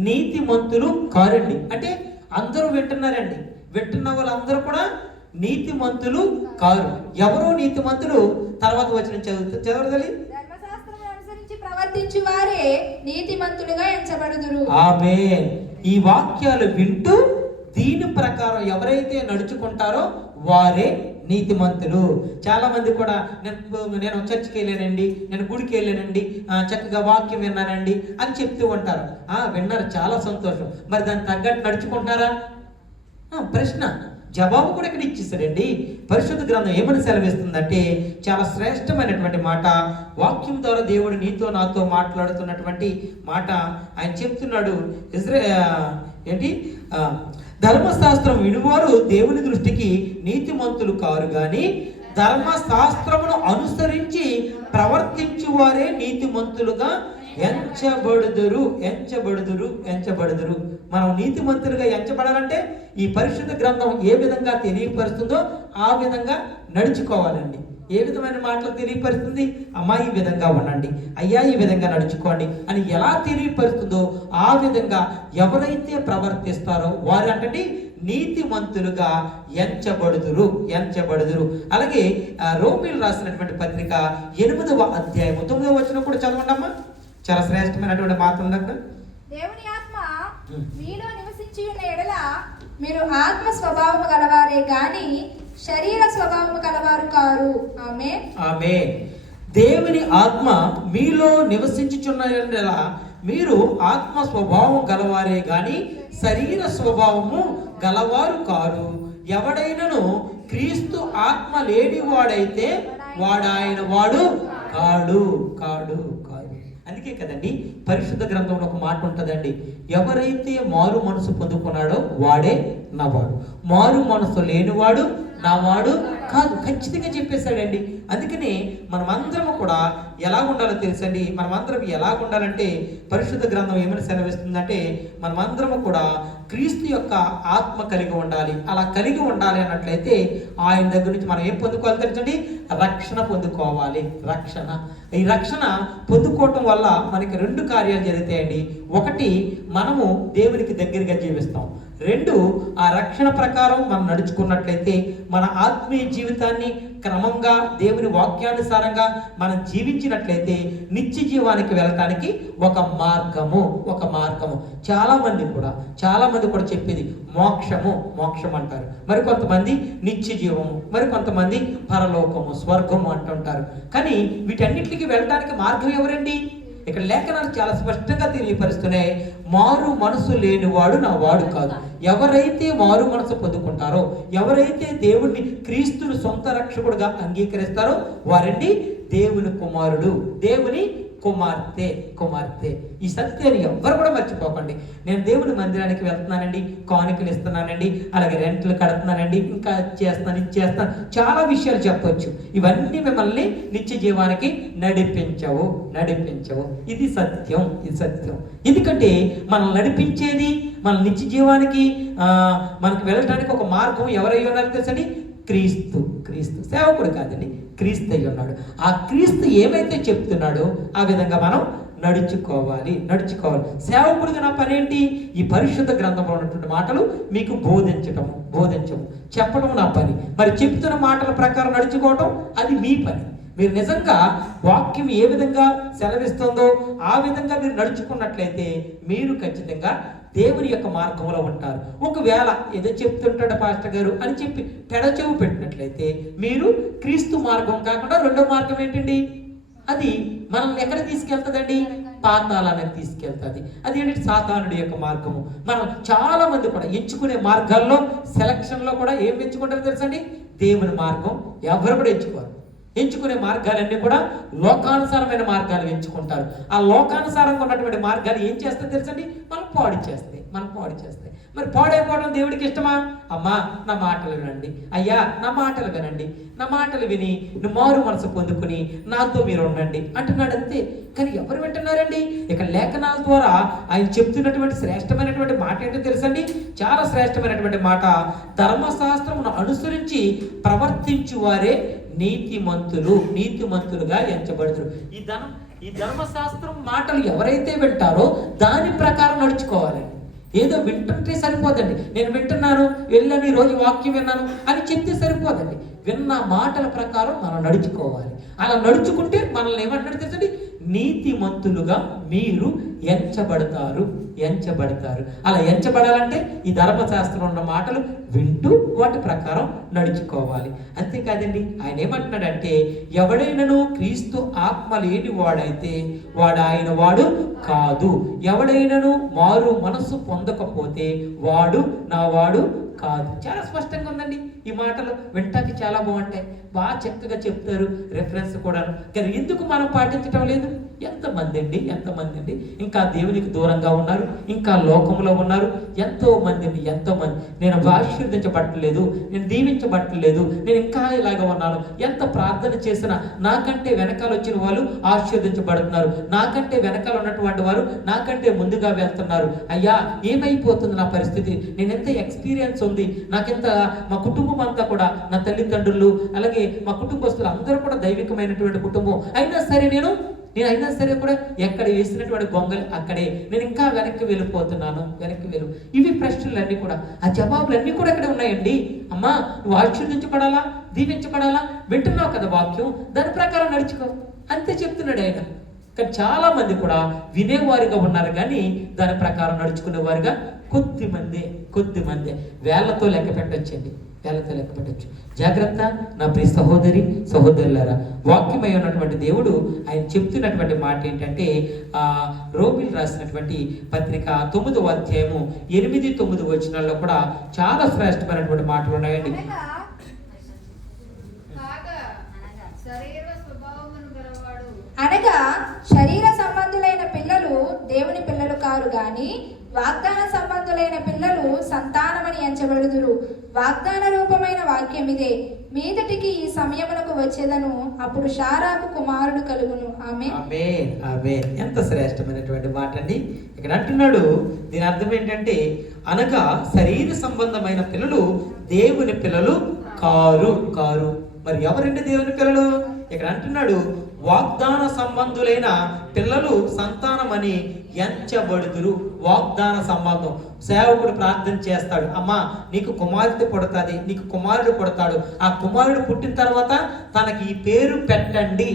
నీతిమంతులు కారండి. అంటే అందరూ వింటున్నారండి. వింటున్న వాళ్ళందరూ కూడా నీతిమంతులు కారు. ఎవరో నీతిమంతులు తర్వాత వచ్చిన చదవగలి ప్రవర్తించు వారే నీతిమంతులుగా ఎంచబడుదురు. ఆమేన్. ఈ వాక్యాలు వింటూ దీని ప్రకారం ఎవరైతే నడుచుకుంటారో వారే నీతిమంతులు. చాలా మంది కూడా నేను చర్చికి వెళ్ళానండి, నేను గుడికి వెళ్ళానండి, చక్కగా వాక్యం విన్నానండి అని చెప్తూ ఉంటారు. విన్నారు, చాలా సంతోషం. మరి దాన్ని తగ్గట్టు నడుచుకుంటారా? ప్రశ్న జవాబు కూడా ఇక్కడ ఇచ్చేసాడండి. పరిశుద్ధ గ్రంథం ఏమని సెలవిస్తుందంటే, చాలా శ్రేష్టమైనటువంటి మాట. వాక్యం ద్వారా దేవుడు నీతో నాతో మాట్లాడుతున్నటువంటి మాట ఆయన చెప్తున్నాడు. ధర్మశాస్త్రం వినువారు దేవుని దృష్టికి నీతిమంతులు కారు గాని ధర్మశాస్త్రమును అనుసరించి ప్రవర్తించు వారే నీతిమంతులుగా ఎంచబడుదురు. మనం నీతిమంతులుగా ఎంచబడాలంటే ఈ పరిశుద్ధ గ్రంథం ఏ విధంగా తెలియపరుస్తుందో ఆ విధంగా నడుచుకోవాలండి. ఏ విధమైన మాటలు తెలియపరుస్తుంది? అమ్మా ఈ విధంగా ఉండండి, అయ్యా ఈ విధంగా నడుచుకోండి అని ఎలా తెలియపరుస్తుందో ఆ విధంగా ఎవరైతే ప్రవర్తిస్తారో వారు అంటే నీతిమంతులుగా ఎంచబడుదురు. అలాగే రోమీయులు రాసినటువంటి పత్రిక 8వ అధ్యాయం 9వ వచనం కూడా చదవండి అమ్మా. చాలా శ్రేష్టమైనటువంటి మాట ఉంది అక్కడ. దేవుని ఆత్మ మీలో నివసించి ఉన్న ఎడల మీరు ఆత్మ స్వభావము గలవారే గాని శరీర స్వభావము గలవారు కారు. ఆమేన్. దేవుని ఆత్మ మీలో నివసించుచున్న ఎడల మీరు ఆత్మ స్వభావం గలవారే గాని శరీర స్వభావము గలవారు కారు. ఎవడైనను క్రీస్తు ఆత్మ లేనివాడైతే వాడాయన వాడు కాడు. అందుకే కదండి పరిశుద్ధ గ్రంథంలో ఒక మాట ఉంటుందండి, ఎవరైతే మారు మనసు పొందుకున్నాడో వాడే నావాడు, మారు మనసు లేనివాడు నావాడు కాదు. ఖచ్చితంగా చెప్పేశాడండి. అందుకని మనమందరము కూడా ఎలా ఉండాలో తెలుసండి. మనమందరం ఎలా ఉండాలంటే పరిశుద్ధ గ్రంథం ఏమని సెలవిస్తుందంటే మనమందరము కూడా క్రీస్తు యొక్క ఆత్మ కలిగి ఉండాలి. అలా కలిగి ఉండాలి అన్నట్లయితే ఆయన దగ్గర నుంచి మనం ఏం పొందుకోవాలి తెలుసండి? రక్షణ పొందుకోవాలి. ఈ రక్షణ పొందుకోవటం వల్ల మనకి 2 కార్యాలు జరుగుతాయండి. ఒకటి, మనము దేవునికి దగ్గరగా జీవిస్తాం. 2, ఆ రక్షణ ప్రకారం మనం నడుచుకున్నట్లయితే మన ఆత్మీయ జీవితాన్ని క్రమంగా దేవుని వాక్యానుసారంగా మనం జీవించినట్లయితే నిత్య జీవానికి వెళ్ళటానికి ఒక మార్గము. చాలా మంది కూడా చెప్పేది మోక్షం అంటారు. మరి కొంతమంది నిత్య జీవము, మరి కొంతమంది పరలోకము, స్వర్గము అంటుంటారు. కానీ వీటన్నిటికి వెళ్ళడానికి మార్గం ఎవరండి? ఇక్కడ లేఖనాలు చాలా స్పష్టంగా తెలియపరుస్తున్నాయి. మారు మనసు లేనివాడు నా వాడు కాదు. ఎవరైతే మారు మనసు పొందుకుంటారో, ఎవరైతే దేవుణ్ణి క్రీస్తుని సొంత రక్షకుడుగా అంగీకరిస్తారో వారండి దేవుని కుమారుడు, దేవుని కుమార్తె. ఈ సత్యాన్ని ఎవ్వరు కూడా మర్చిపోకండి. నేను దేవుని మందిరానికి వెళ్తున్నానండి, కానుకలు ఇస్తున్నానండి, అలాగే రెంట్లు కడుతున్నానండి, ఇంకా చేస్తాను, చాలా విషయాలు చెప్పొచ్చు. ఇవన్నీ మిమ్మల్ని నిత్య జీవానికి నడిపించవు. ఇది సత్యం. ఎందుకంటే మనల్ని నడిపించేది, మన నిత్య జీవానికి మనకు వెళ్ళడానికి ఒక మార్గం ఎవరై ఉన్నారో తెలుసండి? క్రీస్తు. సేవకుడు కాదండి, క్రీస్తు అయి ఉన్నాడు. ఆ క్రీస్తు ఏమైతే చెప్తున్నాడో ఆ విధంగా మనం నడుచుకోవాలి. సేవకుడిగా నా పని ఏంటి? ఈ పరిశుద్ధ గ్రంథంలో ఉన్నటువంటి మాటలు మీకు బోధించము, చెప్పడం నా పని. మరి చెప్తున్న మాటల ప్రకారం నడుచుకోవటం అది మీ పని. మీరు నిజంగా వాక్యం ఏ విధంగా సెలవిస్తుందో ఆ విధంగా మీరు నడుచుకున్నట్లయితే మీరు ఖచ్చితంగా దేవుని యొక్క మార్గంలో ఉంటారు. ఒకవేళ ఏదో చెప్తుంటాడు పాస్టర్ గారు అని చెప్పి పెడచెవు పెట్టినట్లయితే మీరు క్రీస్తు మార్గం కాకుండా 2వ మార్గం ఏంటండి? అది మనల్ని ఎక్కడ తీసుకెళ్తుందండి? పాతాళానికి తీసుకెళ్తుంది. అది ఏంటంటే సాతానుడి యొక్క మార్గము. మనం చాలా మంది కూడా ఎంచుకునే మార్గాల్లో, సెలక్షన్లో కూడా ఏం ఎంచుకుంటారో తెలుసండి? దేవుని మార్గం ఎవరు కూడా ఎంచుకునే మార్గాలన్నీ కూడా లోకానుసారమైన మార్గాలు ఎంచుకుంటారు. ఆ లోకానుసారంగా ఉన్నటువంటి మార్గాలు ఏం చేస్తాయి తెలుసండి? మనం పాడు చేస్తాయి. మరి పాడైపోవడం దేవుడికి ఇష్టమా? అమ్మా నా మాటలు వినండి, అయ్యా నా మాటలు వినండి, నా మాటలు విని నువ్వు మారు మనసు పొందుకుని నాతో మీరు ఉండండి అంటున్నాడు అంతే. కానీ ఎవరు వింటున్నారండి? ఇక లేఖనాల ద్వారా ఆయన చెప్తున్నటువంటి శ్రేష్టమైనటువంటి మాట ఏంటో తెలుసండి? చాలా శ్రేష్టమైనటువంటి మాట. ధర్మశాస్త్రమును అనుసరించి ప్రవర్తించు వారే నీతిమంతులుగా ఎంచబడుతురు. ఈ ధర్మశాస్త్రం మాటలు ఎవరైతే వింటారో దాని ప్రకారం నడుచుకోవాలండి. ఏదో వింటుంటే సరిపోదండి. నేను వింటున్నాను, వెళ్ళాను, ఈ రోజు వాక్యం విన్నాను అని చెప్తే సరిపోదండి. విన్న మాటల ప్రకారం మనం నడుచుకోవాలి. అలా నడుచుకుంటే మనల్ని ఏమంటాడు తెలుసండి? నీతిమంతులుగా మీరు ఎంచబడతారు. అలా ఎంచబడాలంటే ఈ ధర్మశాస్త్రంలో ఉన్న మాటలు వింటూ వాటి ప్రకారం నడుచుకోవాలి. అంతేకాదండి, ఆయన ఏమంటున్నాడంటే ఎవడైనను క్రీస్తు ఆత్మ లేని వాడైతే ఆయన వాడు కాదు. ఎవడైనను మారు మనస్సు పొందకపోతే వాడు నా వాడు కాదు. చాలా స్పష్టంగా ఉందండి ఈ మాటలు. వింటానికి చాలా బాగుంటాయి, బాగా చక్కగా చెప్తారు, రెఫరెన్స్ కూడా. కానీ ఎందుకు మనం పాటించడం లేదు? ఎంతమంది అండి ఇంకా దేవునికి దూరంగా ఉన్నారు, ఇంకా లోకంలో ఉన్నారు. ఎంతో మంది. నేను ఆశీర్వదించబట్టలేదు, నేను దీవించబట్టలేదు, నేను ఇంకా ఇలాగ ఉన్నాను. ఎంత ప్రార్థన చేసినా నాకంటే వెనకాల వచ్చిన వాళ్ళు ఆశీర్వదించబడుతున్నారు, నాకంటే వెనకాల ఉన్నటువంటి వారు నాకంటే ముందుగా వెళ్తున్నారు. అయ్యా ఏమైపోతుంది నా పరిస్థితి? నేను ఎంత ఎక్స్పీరియన్స్ ఉంది, నాకెంత, మా కుటుంబం అంతా కూడా, నా తల్లిదండ్రులు అలాగే మా కుటుంబస్తులు అందరూ కూడా దైవికమైనటువంటి కుటుంబం, అయినా సరే నేను నేను అయినా సరే కూడా ఎక్కడ వేసినటువంటి గొంగలు అక్కడే, నేను ఇంకా వెనక్కి వెళ్ళిపోతున్నాను, వెనక్కి వెళ్ళు. ఇవి ప్రశ్నలన్నీ కూడా, ఆ జవాబులన్నీ కూడా ఇక్కడ ఉన్నాయండి. అమ్మా, నువ్వు ఆశీర్వదించబడాలా, దీవించబడాలా, వింటున్నావు కదా వాక్యం, దాని ప్రకారం నడుచుకో అంతే చెప్తున్నాడు ఆయన. కానీ చాలా మంది కూడా వినేవారుగా ఉన్నారు, కానీ దాని ప్రకారం నడుచుకునేవారుగా కొద్ది మంది వేళ్లతో లెక్క పెట్టొచ్చండి, వేళ్లతో లెక్క పెట్టచ్చు. జాగ్రత్త నా ప్రియ సహోదరి సహోదరులారా, వాక్యమై ఉన్నటువంటి దేవుడు ఆయన చెప్తున్నటువంటి మాట ఏంటంటే, రోమిలు రాసినటువంటి పత్రిక 9వ అధ్యాయము 8-9 వచనాల్లో కూడా చాలా శ్రేష్టమైనటువంటి మాటలు ఉన్నాయండి. అనగా శరీర సంబంధులైన పిల్లలు దేవుని పిల్లలు కారు గాని వాగ్దాన సంబంధులైన పిల్లలు సంతానమని ఎంచబడుదురు. వాగ్దాన రూపమైన వాక్యం ఇదే, మీదటికి ఈ సమయమునకు వచ్చేదను, అప్పుడు శారాకు కుమారుడు కలుగును. ఆమేన్. ఎంత శ్రేష్టమైనటువంటి మాట అండి. ఇక్కడ అంటున్నాడు, దీని అర్థం ఏంటంటే, అనగా శరీర సంబంధమైన పిల్లలు దేవుని పిల్లలు కారు. మరి ఎవరండి దేవుని పిల్లలు? ఇక్కడ అంటున్నాడు, వాగ్దాన సంబంధులైన పిల్లలు సంతానమని ఎంచబడుదురు. వాగ్దాన సంబంధం. సేవకుడు ప్రార్థన చేస్తాడు, అమ్మా నీకు కుమార్తె పుడతాది, నీకు కుమారుడు పుడతాడు, ఆ కుమారుడు పుట్టిన తర్వాత తనకి ఈ పేరు పెట్టండి,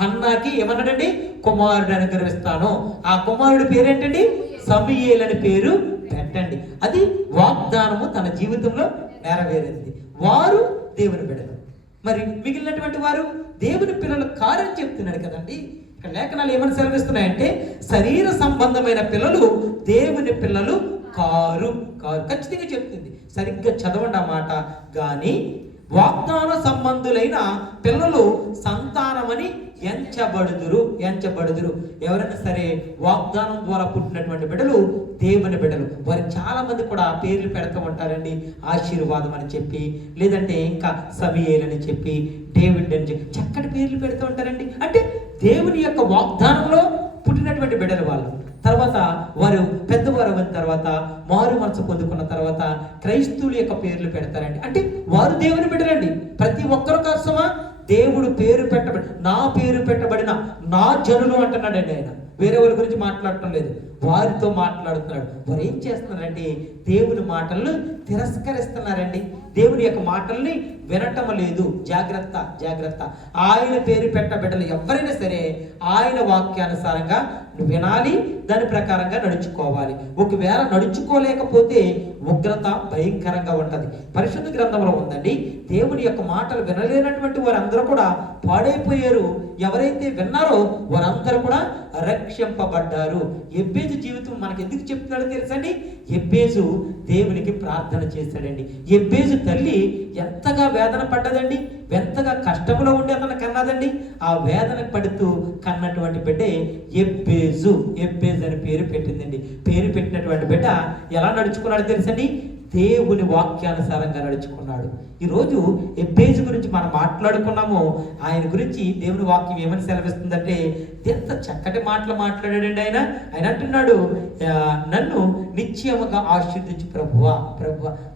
హన్నాకి ఏమన్నాడండి? కుమారుడు అనుగ్రహిస్తాను. ఆ కుమారుడు పేరేంటండి? సమూయేలు అని పేరు పెట్టండి. అది వాగ్దానము తన జీవితంలో నెరవేరింది. వారు దేవుని బిడ్డలు. మరి మిగిలినటువంటి వారు దేవుని పిల్లలు కారని చెప్తున్నాడు కదండి. ఇక్కడ లేఖనాలు ఏమని సెలవిస్తున్నాయంటే, శరీర సంబంధమైన పిల్లలు దేవుని పిల్లలు కారు. ఖచ్చితంగా చెప్తుంది. సరిగ్గా చదవండి ఆ మాట. కానీ వాగ్దాన సంబంధులైన పిల్లలు సంతానమని ఎంచబడుదురు. ఎవరైనా సరే వాగ్దానం ద్వారా పుట్టినటువంటి బిడ్డలు దేవుని బిడ్డలు. వారు చాలా మంది కూడా పేర్లు పెడుతూ ఉంటారండి. ఆశీర్వాదం అని చెప్పి, లేదంటే ఇంకా సమూయేలు అని చెప్పి, డేవిడ్ అని చెప్పి చక్కటి పేర్లు పెడుతూ ఉంటారండి. అంటే దేవుని యొక్క వాగ్దానంలో పుట్టినటువంటి బిడ్డలు వాళ్ళు. తర్వాత వారు పెద్దవారు అయిన తర్వాత, మారు మనసు పొందుకున్న తర్వాత క్రైస్తవుల యొక్క పేర్లు పెడతారండి. అంటే వారు దేవుని బిడ్డలండి. ప్రతి ఒక్కరు కోసమా దేవుడు పేరు పెట్టబడి, నా పేరు పెట్టబడిన నా జనులు అంటున్నాడండి ఆయన. వేరే వాళ్ళ గురించి మాట్లాడటం లేదు, వారితో మాట్లాడుతున్నాడు. వారు ఏం చేస్తున్నారంటే దేవుని మాటలను తిరస్కరిస్తున్నారండి. దేవుని యొక్క మాటల్ని వినటం లేదు. జాగ్రత్త. ఆయన పేరు పెట్ట బిడ్డలు ఎవరైనా సరే ఆయన వాక్యానుసారంగా వినాలి, దాని ప్రకారంగా నడుచుకోవాలి. ఒకవేళ నడుచుకోలేకపోతే ఉగ్రత భయంకరంగా ఉంటుంది. పరిశుద్ధ గ్రంథంలో ఉందండి, దేవుని యొక్క మాటలు వినలేనటువంటి వారందరూ కూడా పాడైపోయారు. ఎవరైతే విన్నారో వారందరూ కూడా రక్షింపబడ్డారు. ఎబ్బేజు జీవితం మనకి ఎందుకు చెప్తున్నాడో తెలుసండి. ఎబ్బేజు దేవునికి ప్రార్థన చేశాడండి. ఎబ్బేజు తల్లి ఎంతగా వేదన పడ్డదండి, ఎంతగా కష్టంలో ఉండి అతను కన్నదండి. ఆ వేదన పడుతూ కన్నటువంటి బిడ్డే ఎబ్బేజు అని పేరు పెట్టిందండి. పేరు పెట్టినటువంటి బిడ్డ ఎలా నడుచుకున్నాడో తెలుసండి, దేవుని వాక్యానుసారంగా నడుచుకున్నాడు. ఈరోజు ఎబ్బేజు గురించి మనం మాట్లాడుకున్నాము. ఆయన గురించి దేవుని వాక్యం ఏమని సెలవిస్తుందంటే, ఎంత చక్కటి మాటలు మాట్లాడాడండి ఆయన. అంటున్నాడు, నన్ను నిశ్చయముగా ఆశీర్వదించు ప్రభువా.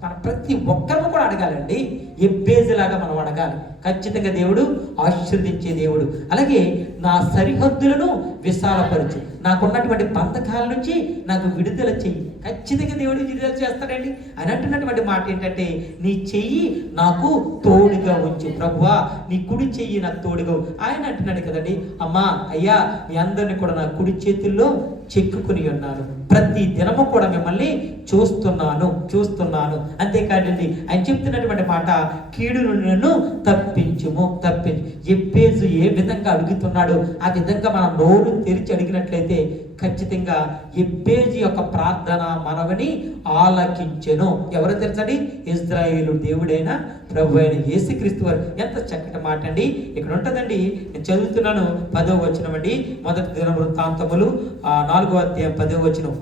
మనం ప్రతి ఒక్కరు కూడా అడగాలండి, ఎబ్బేజులాగా మనం అడగాలి. ఖచ్చితంగా దేవుడు ఆశీర్వదించే దేవుడు. అలాగే నా సరిహద్దులను విశాలపరచు, నాకున్నటువంటి బంధకాల నుంచి నాకు విడుదల చెయ్యి. ఖచ్చితంగా దేవుడు విడుదల చేస్తాడండి. ఆయన అంటున్నటువంటి మాట ఏంటంటే, నీ చెయ్యి నాకు తోడుగా ఉంచు ప్రభువా, నీ కుడి చెయ్యి నాకు తోడుగా. ఆయన అంటున్నాడు కదండి, అమ్మా అయ్యా మీ అందరినీ కూడా నా కుడి చేతుల్లో చెక్కుకుని ఉన్నాను, ప్రతి దినము కూడా మిమ్మల్ని చూస్తున్నాను. అంతేకాదండి ఆయన చెప్తున్నటువంటి మాట, కీడు నుండి నన్ను తప్పించు. ఎబ్బేజు ఏ విధంగా అడుగుతున్నాడో ఆ విధంగా మనం నోరు తెరిచి అడిగినట్లయితే ఖచ్చితంగా ఎబ్బేజు యొక్క ప్రార్థన మనవని ఆలకించెను. ఎవరో తెలుసండి, ఇశ్రాయేలు దేవుడైన ప్రభు అయిన యేసుక్రీస్తు వారు. ఎంత చక్కటి మాట అండి. ఇక్కడ ఉంటుందండి, నేను చదువుతున్నాను 10వ వచనం అండి. మొదటి దినవృత్తాంతములు 4వ అధ్యాయం 10వ వచనం.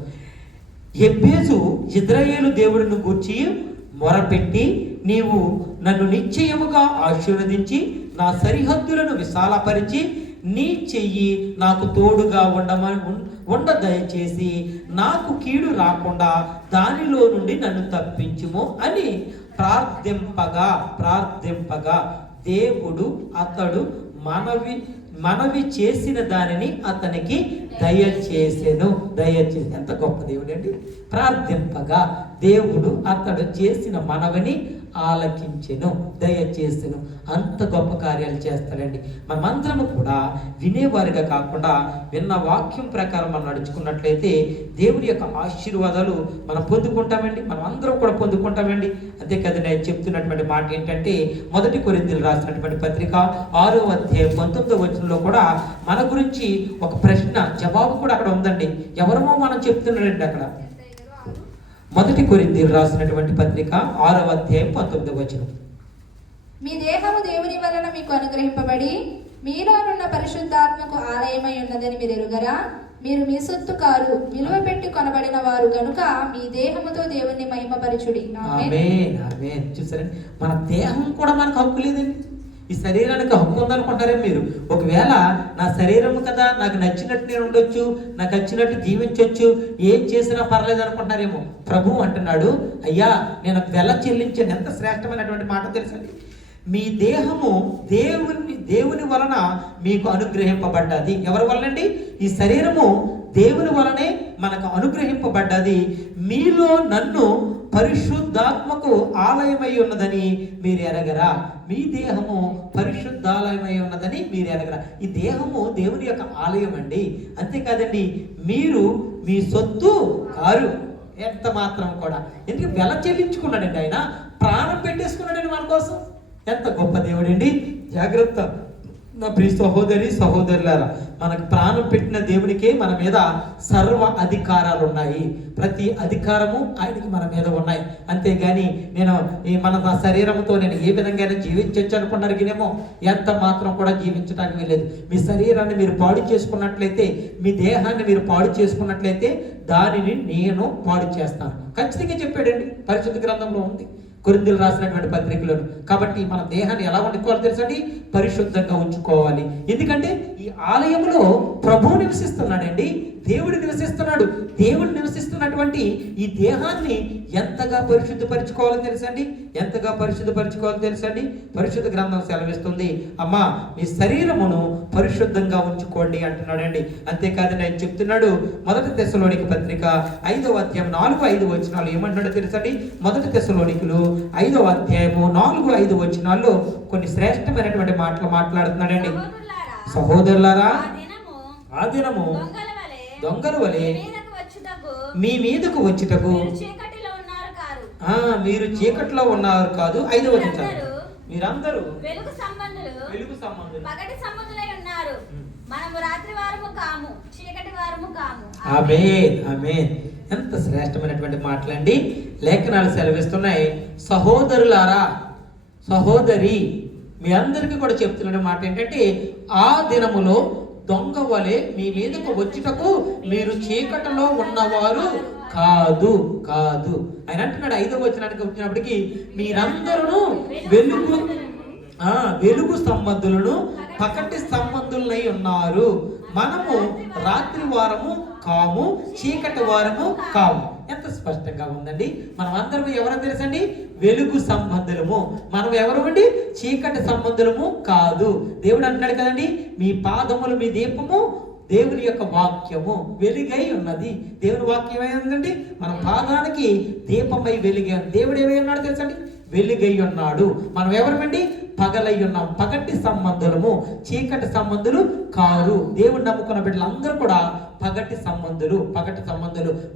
ఎబ్బేజు ఇశ్రాయేలు దేవుడిని గూర్చి మొరపెట్టి, నీవు నన్ను నిశ్చయముగా ఆశీర్వదించి నా సరిహద్దులను విశాలపరిచి నీ చెయ్యి నాకు తోడుగా ఉండ దయచేసి నాకు కీడు రాకుండా దానిలో నుండి నన్ను తప్పించుము అని ప్రార్థింపగా దేవుడు అతడు మనవి చేసిన దానిని అతనికి దయచేసెను. ఎంత గొప్ప దేవుడు అండి. ప్రార్థింపగా దేవుడు అతడు చేసిన మనవిని ఆలకించెను, దయచేసెను. అంత గొప్ప కార్యాలు చేస్తాడండి. మనమందరము కూడా వినేవారిగా కాకుండా విన్న వాక్యం ప్రకారం మనం నడుచుకున్నట్లయితే దేవుడి యొక్క ఆశీర్వాదాలు మనం పొందుకుంటామండి. మనం అందరం కూడా పొందుకుంటామండి. అంతే కదా, నేను చెప్తున్నటువంటి మాట ఏంటంటే 1 కొరింథీయులు రాసినటువంటి పత్రిక 6వ అధ్యాయం 19వ వచనంలో కూడా మన గురించి ఒక ప్రశ్న జవాబు కూడా అక్కడ ఉందండి. ఎవరమో మనం చెప్తున్నాడండి అక్కడ. 1 కొరింథీయులు రాసినటువంటి పత్రిక 6వ అధ్యాయం 19వ వచనం. మీ దేహము దేవుని వలన మీకు అనుగ్రహింపబడి మీలోనున్న పరిశుద్ధాత్మకు ఆలయమై ఉన్నదని మీరు ఎరుగరా? మీరు మీ సొత్తు కారు, విలువ పెట్టి కొనబడిన వారు గనుక మీ దేహముతో దేవుణ్ణి మహిమపరచుడి. ఆమేన్, ఆమేన్. చూసారండి, మన దేహం కూడా మనకు హక్కు లేదండి. ఈ శరీరానికి హక్కు ఉందనుకుంటారే మీరు. ఒకవేళ నా శరీరం కదా, నాకు నచ్చినట్టు నేను ఉండొచ్చు, నాకు నచ్చినట్టు జీవించవచ్చు, ఏం చేసినా పర్లేదు అనుకుంటున్నారేమో. ప్రభు అంటున్నాడు, అయ్యా నేను వెల చెల్లించాను. ఎంత శ్రేష్టమైనటువంటి మాట తెలుసండి. మీ దేహము దేవుని వలన మీకు అనుగ్రహింపబడ్డది. ఎవరి వలనండి? ఈ శరీరము దేవుని వలనే మనకు అనుగ్రహింపబడ్డది. మీలో నన్ను పరిశుద్ధాత్మకు ఆలయమై ఉన్నదని మీరు ఎరగరా? మీ దేహము పరిశుద్ధాలయమై ఉన్నదని మీరు ఎరగరా? ఈ దేహము దేవుని యొక్క ఆలయం అండి. అంతేకాదండి, మీరు మీ సొత్తు కారు. ఎంత మాత్రం కూడా. ఎందుకు వెల చెల్లించుకున్నాడండి ఆయన, ప్రాణం పెట్టేసుకున్నాడండి మన కోసం. ఎంత గొప్ప దేవుడండి. జాగ్రత్త నా ప్రియ సహోదరి సహోదరులారా, మనకు ప్రాణం పెట్టిన దేవునికే మన మీద సర్వ అధికారాలు ఉన్నాయి. ప్రతి అధికారము ఆయనకి మన మీద ఉన్నాయి. అంతేగాని నా శరీరంతో నేను ఏ విధంగా జీవించవచ్చు అనుకున్నారు గినేమో. ఎంత మాత్రం కూడా జీవించడానికి వీలేదు. మీ శరీరాన్ని మీరు పాడు చేసుకున్నట్లయితే, మీ దేహాన్ని మీరు పాడు చేసుకున్నట్లయితే దానిని నేను పాడు చేస్తాను. ఖచ్చితంగా చెప్పాడండి, పరిశుద్ధ గ్రంథంలో ఉంది, కొరింథీయులు రాసినటువంటి పత్రికలను. కాబట్టి మన దేహాన్ని ఎలా వండుకోవాలో తెలుసండి, పరిశుద్ధంగా ఉంచుకోవాలి. ఎందుకంటే ఈ ఆలయంలో ప్రభువు నివసిస్తున్నాడండి, దేవుడు నివసిస్తున్నాడు. దేవుడు నివసిస్తున్నటువంటి ఈ దేహాన్ని ఎంతగా పరిశుద్ధపరచుకోవాలో తెలుసండి, పరిశుద్ధ గ్రంథం సెలవిస్తుంది, అమ్మా మీ శరీరమును పరిశుద్ధంగా ఉంచుకోండి అంటున్నాడండి. అంతేకాదు నేను చెప్తున్నాడు 1 తెస్సలోనిక పత్రిక 5వ అధ్యాయం 4-5 వచనాలు ఏమంటున్నాడో తెలుసండి. 1 తెస్సలోనికులు 5వ అధ్యాయము 4-5 వచనాల్లో కొన్ని శ్రేష్టమైనటువంటి మాటలు మాట్లాడుతున్నాడండి. సహోదరులారా, ఆ దినము దొంగల వలె మీ మీదకు వచ్చుటకు మీరు చీకటిలో ఉన్నారు కాదు. 5వ వచనం, మీరందరూ వెలుగు సంబంధులు పగటి సంబంధులై ఉన్నారు. మనము రాత్రి వారము కాము, చీకటి వారము కాము. ఆమేన్, ఆమేన్. ఎంత శ్రేష్టమైనటువంటి మాటలండి. లేఖనాలు సెలవిస్తున్నాయి, సహోదరులారా, సహోదరి, మీ అందరికీ కూడా చెప్తున్న మాట ఏంటంటే, ఆ దినములో దొంగ వలె మీ మీదకు వచ్చుటకు మీరు చీకటిలో ఉన్నవారు కాదు. ఆయన అంటున్నాడు 5వ వచనానికి వచ్చినప్పటికీ, మీరందరూ వెలుగు సంబంధులను పగటి సంబంధులై ఉన్నారు. మనము రాత్రి వారము కాము, చీకటి వారము కాము. ఎంత స్పష్టంగా ఉందండి. మనం అందరం ఎవరో తెలుసండి, వెలుగు సంబంధులము. మనం ఎవరు అండి? చీకటి సంబంధులము కాదు. దేవుడు అంటున్నాడు కదండి, మీ పాదములు మీ దీపము దేవుని యొక్క వాక్యము వెలుగై ఉన్నది. దేవుని వాక్యం ఏముందండి? మన పాదానికి దీపమై వెలిగే. దేవుడు ఏమై ఉన్నాడు తెలుసండి? వెలుగై ఉన్నాడు. మనం ఎవరమండి? పగలై ఉన్నాం. పగటి సంబంధులము, చీకటి సంబంధులు కారు. దేవుడు నమ్ముకున్న బిడ్డలందరూ కూడా పగటి సంబంధులు.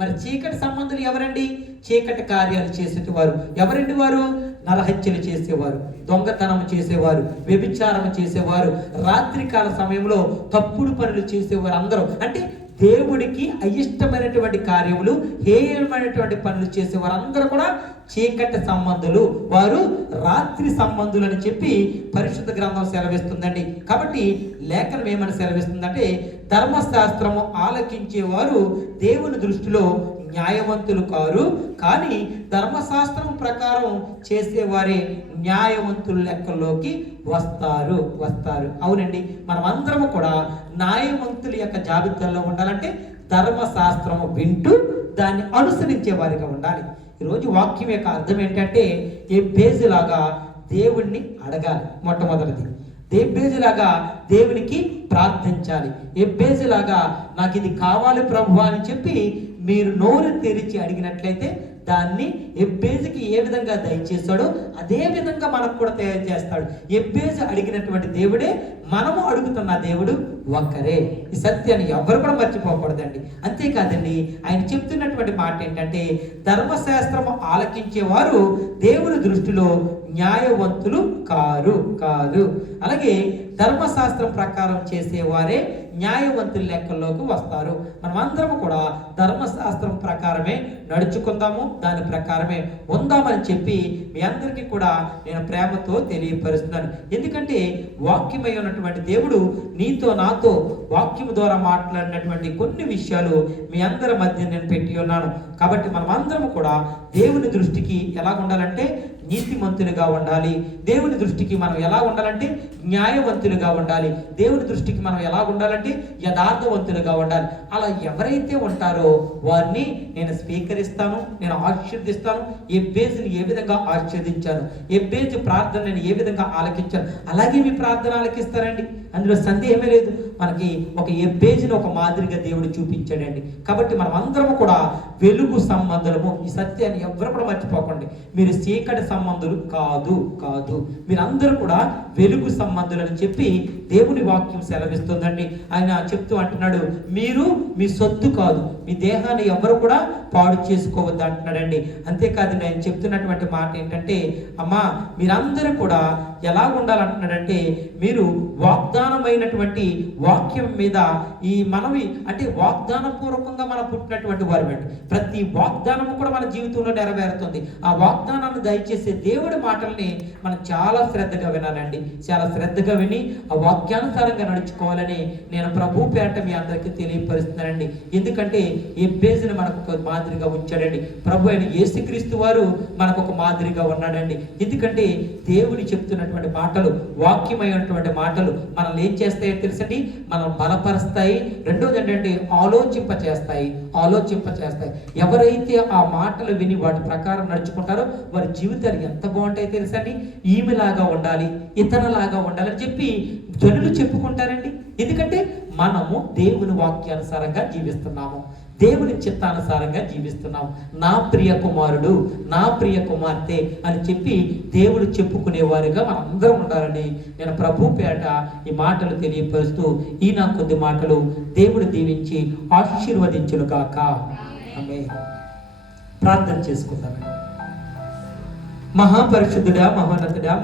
మరి చీకటి సంబంధులు ఎవరండి? చీకటి కార్యాలు చేసేవారు. ఎవరండి వారు? నరహత్యలు చేసేవారు, దొంగతనం చేసేవారు, వ్యభిచారం చేసేవారు, రాత్రికాల సమయంలో తప్పుడు పనులు చేసేవారు. అందరూ అంటే దేవుడికి అయిష్టమైనటువంటి కార్యములు, హేయమైనటువంటి పనులు చేసేవారు అందరూ కూడా చీకటి సంబంధులు, వారు రాత్రి సంబంధులు అని చెప్పి పరిశుద్ధ గ్రంథం సెలవిస్తుందండి. కాబట్టి లేఖనం ఏమని సెలవిస్తుందంటే, ధర్మశాస్త్రము ఆలకించేవారు దేవుని దృష్టిలో న్యాయవంతులు కారు, కానీ ధర్మశాస్త్రం ప్రకారం చేసేవారే న్యాయవంతుల లెక్కల్లోకి వస్తారు. అవునండి, మనం అందరము కూడా న్యాయవంతుల యొక్క జాబితాలో ఉండాలంటే ధర్మశాస్త్రము వింటూ దాన్ని అనుసరించే వారిగా ఉండాలి. ఈరోజు వాక్యం యొక్క అర్థం ఏంటంటే, ఏ పేజీలాగా దేవుణ్ణి అడగాలి. మొట్టమొదటిది ఎబ్బేజులాగా దేవునికి ప్రార్థించాలి. ఎబ్బేజులాగా నాకు ఇది కావాలి ప్రభువా అని చెప్పి మీరు నోరు తెరిచి అడిగినట్లయితే దాన్ని ఎబ్బేజుకి ఏ విధంగా దయచేస్తాడో అదే విధంగా మనకు కూడా తయారు చేస్తాడు. ఎబ్బేజు అడిగినటువంటి దేవుడే మనము అడుగుతున్న దేవుడు ఒక్కరే. ఈ సత్యాన్ని ఎవరు కూడా మర్చిపోకూడదండి. అంతేకాదండి, ఆయన చెప్తున్నటువంటి మాట ఏంటంటే, ధర్మశాస్త్రము ఆలకించేవారు దేవుని దృష్టిలో న్యాయవంతులు కారు. అలాగే ధర్మశాస్త్రం ప్రకారం చేసేవారే న్యాయవంతుల లెక్కల్లోకి వస్తారు. మనమందరం కూడా ధర్మశాస్త్రం ప్రకారమే నడుచుకుందాము, దాని ప్రకారమే ఉందామని చెప్పి మీ అందరికీ కూడా నేను ప్రేమతో తెలియపరుస్తున్నాను. ఎందుకంటే వాక్యమై ఉన్నటువంటి దేవుడు నీతో నాతో వాక్యం ద్వారా మాట్లాడినటువంటి కొన్ని విషయాలు మీ అందరి మధ్య నేను పెట్టి ఉన్నాను. కాబట్టి మనమందరం కూడా దేవుని దృష్టికి ఎలా ఉండాలంటే నీతిమంతులుగా ఉండాలి. దేవుని దృష్టికి మనం ఎలా ఉండాలంటే న్యాయవంతులుగా ఉండాలి. దేవుని దృష్టికి మనం ఎలా ఉండాలంటే యథార్థవంతులుగా ఉండాలి. అలా ఎవరైతే ఉంటారో వారిని నేను స్వీకరిస్తాను, నేను ఆశీర్దిస్తాను. ఎబ్బేజుని ఏ విధంగా ఆశీర్దించాను, ఎబ్బేజు ప్రార్థన నేను ఏ విధంగా ఆలకించాను, అలాగే మీ ప్రార్థన ఆలకిస్తారండి. అందులో సందేహమే లేదు. మనకి ఒక ఎబ్బేజుని ఒక మాదిరిగా దేవుడు చూపించాడండి. కాబట్టి మనం అందరం కూడా వెలుగు సంబంధులము. ఈ సత్యాన్ని ఎవరు కూడా మర్చిపోకండి. మీరు చీకటి సంబంధులు కాదు, మీరందరూ కూడా వెలుగు సంబంధులు అని చెప్పి దేవుని వాక్యం సెలవిస్తుందండి. ఆయన చెప్తూ అంటున్నాడు, మీరు మీ సొత్తు కాదు, మీ దేహాన్ని ఎవరు కూడా పాడు చేసుకోవద్దు అంటున్నాడండి. అంతేకాదు ఆయన చెప్తున్నటువంటి మాట ఏంటంటే, అమ్మా మీరందరూ కూడా ఎలా ఉండాలంటున్నాడంటే, మీరు వాగ్దానమైనటువంటి వాక్యం మీద ఈ మనవి అంటే వాగ్దాన పూర్వకంగా మనం పుట్టినటువంటి వారు అండి. ప్రతి వాగ్దానము కూడా మన జీవితంలో నెరవేరుతుంది. ఆ వాగ్దానాన్ని దయచేసే దేవుడి మాటల్ని మనం చాలా శ్రద్ధగా వినాలండి. చాలా శ్రద్ధగా విని ఆ వాక్యానుసారంగా నడుచుకోవాలని నేను ప్రభు పేరట మీ అందరికీ తెలియపరుస్తున్నానండి. ఎందుకంటే ఎబ్బేజుని మనకు ఒక మాదిరిగా ఉంచాడండి. ప్రభు అయిన యేసుక్రీస్తు వారు మనకు ఒక మాదిరిగా ఉన్నాడండి. ఎందుకంటే దేవుడు చెప్తున్నటువంటి మాటలు, వాక్యమైనటువంటి మాటలు మనల్ని ఏం చేస్తాయో తెలుసండి, మనం బలపరుస్తాయి. రెండోది ఏంటంటే ఆలోచింప చేస్తాయి. ఎవరైతే ఆ మాటలు విని వాటి ప్రకారం నడుచుకుంటారో వారి జీవితాలు ఎంత బాగుంటాయో తెలుసండి. ఈమెలాగా ఉండాలి, ఇతరులాగా ఉండాలని చెప్పి జనులు చెప్పుకుంటారండి. ఎందుకంటే మనము దేవుని వాక్యానుసారంగా జీవిస్తున్నాము, దేవుని చిత్తానుసారంగా జీవిస్తున్నాం. నా ప్రియ కుమారుడు, నా ప్రియ కుమార్తె అని చెప్పి దేవుడు చెప్పుకునేవారుగా మనందరం ఉండాలని నేను ప్రభు పేట ఈ మాటలు తెలియపరుస్తూ ఈ నా కొద్ది మాటలు దేవుడు దీవించి ఆశీర్వదించునుగాక. ఆమేన్. ప్రార్థన చేసుకుందాం. మహాపరిశుద్ధుడా, మహోన్నతుడా,